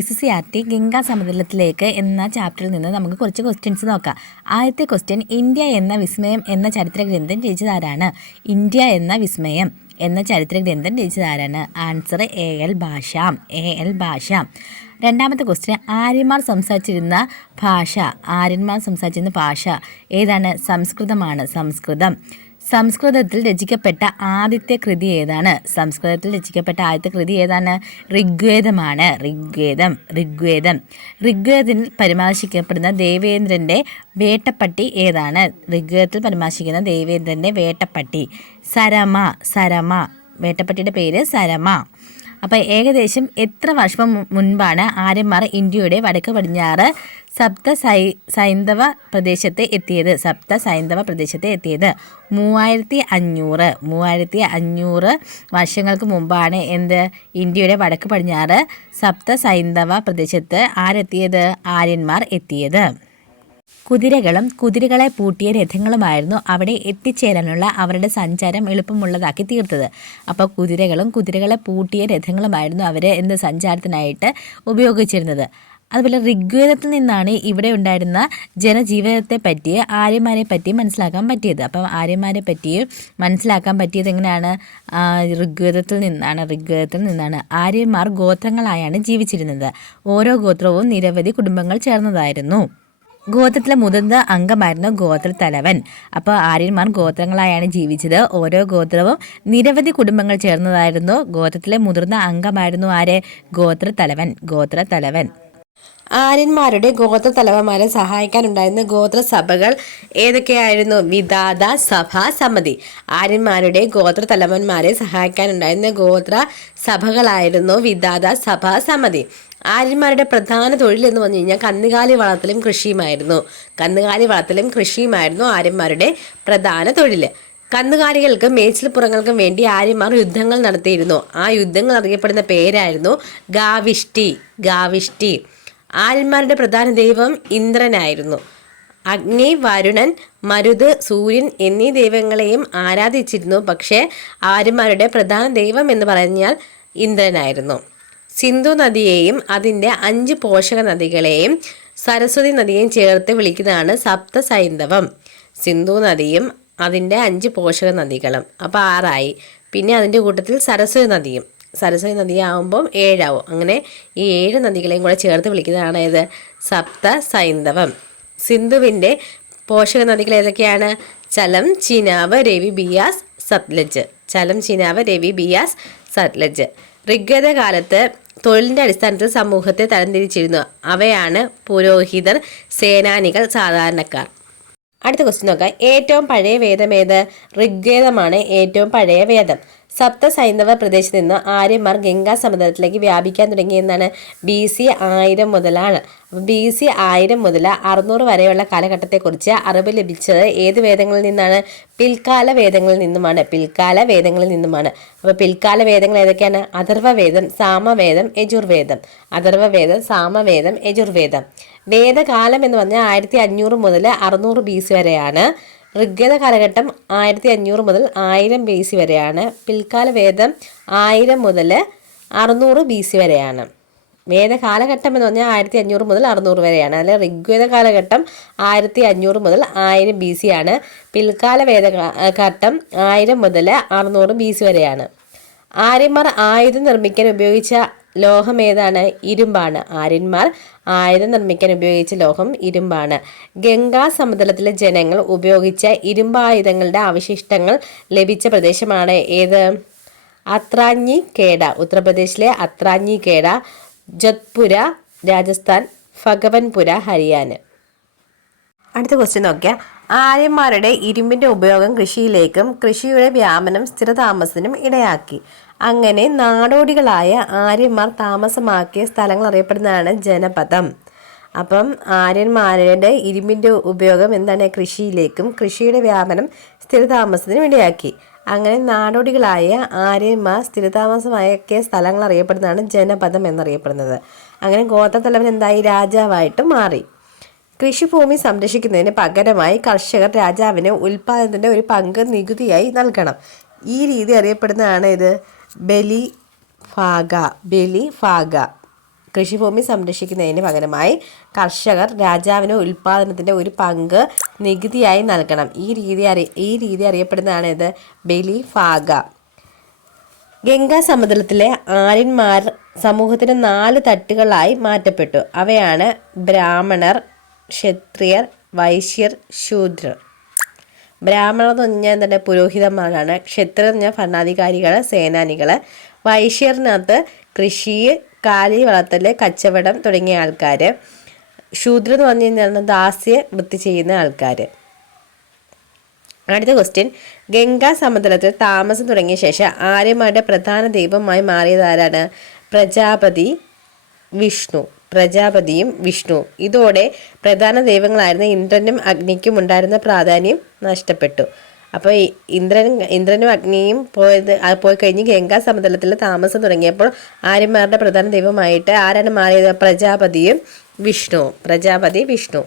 SCRT Ganga സമതലത്തിലേക്ക് എന്ന ചാപ്റ്ററിൽ നിന്ന് നമുക്ക് കുറച്ച് ക്വസ്റ്റ്യൻസ് നോക്കാം. ആദ്യത്തെ ക്വസ്റ്റ്യൻ, ഇന്ത്യ എന്ന വിസ്മയം എന്ന ചരിത്ര ഗ്രന്ഥം രചിച്ചതാരാണ്? ഇന്ത്യ എന്ന വിസ്മയം എന്ന ചരിത്ര ഗ്രന്ഥം രചിച്ചതാരാണ്? ആൻസർ AL ഭാഷ. രണ്ടാമത്തെ ക്വസ്റ്റ്യൻ, ആര്യന്മാർ സംസാരിച്ചിരുന്ന ഭാഷ ഏതാണ്? സംസ്കൃതമാണ്. സംസ്കൃതത്തിൽ രചിക്കപ്പെട്ട ആദ്യത്തെ കൃതി ഏതാണ്? ഋഗ്വേദമാണ്. ഋഗ്വേദത്തിൽ പരാമർശിക്കപ്പെടുന്ന ദേവേന്ദ്രൻ്റെ വേട്ടപ്പട്ടി ഏതാണ്? സരമ. വേട്ടപ്പട്ടിയുടെ പേര് സരമ. അപ്പോൾ ഏകദേശം എത്ര വർഷം മുൻപാണ് ആര്യന്മാർ ഇന്ത്യയുടെ വടക്ക് പടിഞ്ഞാറ് സപ്ത സൈന്ധവ പ്രദേശത്ത് എത്തിയത്? 3500 വർഷങ്ങൾക്ക് മുമ്പാണ് ഇന്ത്യയുടെ വടക്ക് പടിഞ്ഞാറ് സപ്ത സൈന്ധവ പ്രദേശത്ത് ആര്യന്മാർ എത്തിയത്. കുതിരകളും കുതിരകളെ പൂട്ടിയ രഥങ്ങളുമായിരുന്നു അവിടെ എത്തിച്ചേരാനുള്ള അവരുടെ സഞ്ചാരം എളുപ്പമുള്ളതാക്കി തീർത്തത്. അപ്പോൾ കുതിരകളും കുതിരകളെ പൂട്ടിയ രഥങ്ങളുമായിരുന്നു അവർ സഞ്ചാരത്തിനായിട്ട് ഉപയോഗിച്ചിരുന്നത്. അതുപോലെ ഋഗ്വേദത്തിൽ നിന്നാണ് ഇവിടെ ഉണ്ടായിരുന്ന ജനജീവിതത്തെ പറ്റി ആര്യന്മാരെ പറ്റി മനസ്സിലാക്കാൻ പറ്റിയത്. അപ്പം ആര്യന്മാരെ പറ്റി മനസ്സിലാക്കാൻ പറ്റിയത് എങ്ങനെയാണ്? ഋഗ്വേദത്തിൽ നിന്നാണ്. ആര്യന്മാർ ഗോത്രങ്ങളായാണ് ജീവിച്ചിരുന്നത്. ഓരോ ഗോത്രവും നിരവധി കുടുംബങ്ങൾ ചേർന്നതായിരുന്നു. ഗോത്രത്തിലെ മുതിർന്ന അംഗമായിരുന്നു ഗോത്രത്തലവൻ. അപ്പോൾ ആര്യന്മാർ ഗോത്രങ്ങളായാണ് ജീവിച്ചത്. ഓരോ ഗോത്രവും നിരവധി കുടുംബങ്ങൾ ചേർന്നതായിരുന്നു. ഗോത്രത്തിലെ മുതിർന്ന അംഗമായിരുന്നു ആര്? ഗോത്രത്തലവൻ. ആര്യന്മാരുടെ ഗോത്രത്തലവന്മാരെ സഹായിക്കാനുണ്ടായിരുന്ന ഗോത്രസഭകൾ ഏതൊക്കെയായിരുന്നു? വിധാത, സഭ, സമിതി. ആര്യന്മാരുടെ ഗോത്രത്തലവന്മാരെ സഹായിക്കാനുണ്ടായിരുന്ന ഗോത്ര സഭകളായിരുന്നു വിധാത, സഭ, സമിതി. ആര്യന്മാരുടെ പ്രധാന തൊഴിൽ എന്ന് പറഞ്ഞു കഴിഞ്ഞാൽ കന്നുകാലി വളർത്തലും കൃഷിയുമായിരുന്നു ആര്യന്മാരുടെ പ്രധാന തൊഴിൽ. കന്നുകാലികൾക്കും മേച്ചിൽപ്പുറങ്ങൾക്കും വേണ്ടി ആര്യന്മാർ യുദ്ധങ്ങൾ നടത്തിയിരുന്നു. ആ യുദ്ധങ്ങൾ അറിയപ്പെടുന്ന പേരായിരുന്നു ഗാവിഷ്ടി. ആര്യന്മാരുടെ പ്രധാന ദൈവം ഇന്ദ്രനായിരുന്നു. അഗ്നി, വരുണൻ, മരുത്, സൂര്യൻ എന്നീ ദൈവങ്ങളെയും ആരാധിച്ചിരുന്നു. പക്ഷേ ആര്യന്മാരുടെ പ്രധാന ദൈവം എന്ന് പറഞ്ഞാൽ ഇന്ദ്രനായിരുന്നു. സിന്ധു നദിയെയും അതിൻ്റെ 5 പോഷക നദികളെയും സരസ്വതി നദിയെയും ചേർത്ത് വിളിക്കുന്നതാണ് സപ്തസൈന്ധവം. സിന്ധു നദിയും അതിൻ്റെ 5 പോഷക നദികളും, അപ്പോൾ 6 ആയി. പിന്നെ അതിൻ്റെ കൂട്ടത്തിൽ സരസ്വതി നദിയാവുമ്പം 7 ആവും. അങ്ങനെ ഈ 7 നദികളെയും കൂടെ ചേർത്ത് വിളിക്കുന്നതാണ് ഇത് സപ്തസൈന്ധവം. സിന്ധുവിൻ്റെ പോഷക നദികൾ ഏതൊക്കെയാണ്? ചലം, ചിനാബ്, രവി, ബിയാസ്, സത്ലജ്. ഋഗ്വേദ കാലത്ത് തൊഴിലിൻ്റെ അടിസ്ഥാനത്തിൽ സമൂഹത്തെ തരംതിരിച്ചിരുന്നു. അവയാണ് പുരോഹിതർ, സേനാനികൾ, സാധാരണക്കാർ. അടുത്ത ക്വസ്റ്റ്യൻ നോക്കാം. ഏറ്റവും പഴയ വേദം ഏത്? ഋഗ്വേദമാണ് ഏറ്റവും പഴയ വേദം. സപ്തസൈന്ധവ പ്രദേശത്ത് നിന്ന് ആര്യന്മാർ ഗംഗാ സമതലത്തിലേക്ക് വ്യാപിക്കാൻ തുടങ്ങിയെന്നാണ് BC 1000 മുതലാണ്. അപ്പോൾ BC 1000 മുതൽ 600 വരെയുള്ള കാലഘട്ടത്തെക്കുറിച്ച് അറിവ് ലഭിച്ചത് ഏത് വേദങ്ങളിൽ നിന്നാണ്? പിൽക്കാല വേദങ്ങളിൽ നിന്നുമാണ്. അപ്പോൾ പിൽക്കാല വേദങ്ങൾ ഏതൊക്കെയാണ്? അഥർവവേദം, സാമവേദം, യജുർവേദം. വേദകാലം എന്ന് പറഞ്ഞാൽ 1500 മുതൽ 600 BC വരെയാണ്. ഋഗ്വേദ കാലഘട്ടം 1500 മുതൽ 1000 BC വരെയാണ്. പിൽക്കാല വേദം 1000 മുതൽ 600 BC വരെയാണ്. വേദകാലഘട്ടം എന്ന് പറഞ്ഞാൽ 1500 മുതൽ 600 വരെയാണ്. അല്ലെ ഋഗ്വേദ കാലഘട്ടം 1500 മുതൽ 1000 BC ആണ്. പിൽക്കാല വേദഘട്ടം 1000 മുതൽ 600 BC വരെയാണ്. ആര്യന്മാർ ആയുധം നിർമ്മിക്കാൻ ഉപയോഗിച്ച ലോഹം ഏതാണ്? ഇരുമ്പാണ്. ആര്യന്മാർ ആയുധം നിർമ്മിക്കാൻ ഉപയോഗിച്ച ലോഹം ഇരുമ്പാണ്. ഗംഗാ സമതലത്തിലെ ജനങ്ങൾ ഉപയോഗിച്ച ഇരുമ്പായുധങ്ങളുടെ അവശിഷ്ടങ്ങൾ ലഭിച്ച പ്രദേശമാണ് ഏത്? അത്രാഞ്ഞിഖേഡ, ഉത്തർപ്രദേശിലെ അത്രാഞ്ഞിഖേഡ, ജോധ്പുര, രാജസ്ഥാൻ, ഭഗവൻപുര, ഹരിയാന. അടുത്ത ക്വസ്റ്റ്യൻ നോക്കിയാൽ, ആര്യന്മാരുടെ ഇരുമ്പിൻ്റെ ഉപയോഗം കൃഷിയിലേക്കും കൃഷിയുടെ വ്യാപനം സ്ഥിരതാമസത്തിനും ഇടയാക്കി. അങ്ങനെ നാടോടികളായ ആര്യന്മാർ താമസമാക്കിയ സ്ഥലങ്ങൾ അറിയപ്പെടുന്നതാണ് ജനപദം. അപ്പം ആര്യന്മാരുടെ ഇരുമ്പിൻ്റെ ഉപയോഗം എന്താണ്? കൃഷിയിലേക്കും കൃഷിയുടെ വ്യാപനം സ്ഥിരതാമസത്തിനും ഇടയാക്കി. അങ്ങനെ നാടോടികളായ ആര്യന്മാർ സ്ഥിരതാമസമാക്കിയ സ്ഥലങ്ങൾ അറിയപ്പെടുന്നതാണ് ജനപദം എന്നറിയപ്പെടുന്നത്. അങ്ങനെ ഗോത്രത്തലവൻ എന്തായി? രാജാവായിട്ട് മാറി. കൃഷിഭൂമി സംരക്ഷിക്കുന്നതിന് പകരമായി കർഷകർ രാജാവിന് ഉൽപ്പാദനത്തിൻ്റെ ഒരു പങ്ക് നികുതിയായി നൽകണം. ഈ രീതി അറിയപ്പെടുന്നതാണ് ഇത് ബലിഭാഗ. കൃഷിഭൂമി സംരക്ഷിക്കുന്നതിന് പകരമായി കർഷകർ രാജാവിന് ഉൽപാദനത്തിൻ്റെ ഒരു പങ്ക് നികുതിയായി നൽകണം. ഈ രീതി അറിയപ്പെടുന്നതാണ് ഇത് ബലിഭാഗ. ഗംഗാ സമതലത്തിലെ ആര്യന്മാർ സമൂഹത്തിന് 4 തട്ടുകളായി മാറ്റപ്പെട്ടു. അവയാണ് ബ്രാഹ്മണർ, ക്ഷത്രിയർ, വൈശ്യർ, ശൂദ്രർ. ബ്രാഹ്മണർ എന്ന് പറഞ്ഞാൽ എന്താണ്? പുരോഹിതന്മാരാണ്. ക്ഷത്രിയർ എന്ന് പറഞ്ഞാൽ ഭരണാധികാരികൾ, സേനാനികൾ. വൈശ്യറിനകത്ത് കൃഷി, കാലി വളർത്തൽ, കച്ചവടം തുടങ്ങിയ ആൾക്കാർ. ശൂദ്രർ എന്ന് പറഞ്ഞു കഴിഞ്ഞാൽ ദാസ്യ വൃത്തി ചെയ്യുന്ന ആൾക്കാർ. അടുത്ത ക്വസ്റ്റ്യൻ, ഗംഗാ സമതലത്തിൽ താമസം തുടങ്ങിയ ശേഷം ആര്യന്മാരുടെ പ്രധാന ദൈവമായി മാറിയത് ആരാണ്? പ്രജാപതിയും വിഷ്ണു. ഇതോടെ പ്രധാന ദൈവങ്ങളായിരുന്ന ഇന്ദ്രനും അഗ്നിക്കും ഉണ്ടായിരുന്ന പ്രാധാന്യം നഷ്ടപ്പെട്ടു. അപ്പോൾ ഇന്ദ്രനും അഗ്നിയും പോയി കഴിഞ്ഞ് ഗംഗാ സമതലത്തിൽ താമസം തുടങ്ങിയപ്പോൾ ആര്യന്മാരുടെ പ്രധാന ദൈവമായിട്ട് ആരാണ് മാറിയത്? പ്രജാപതി വിഷ്ണു.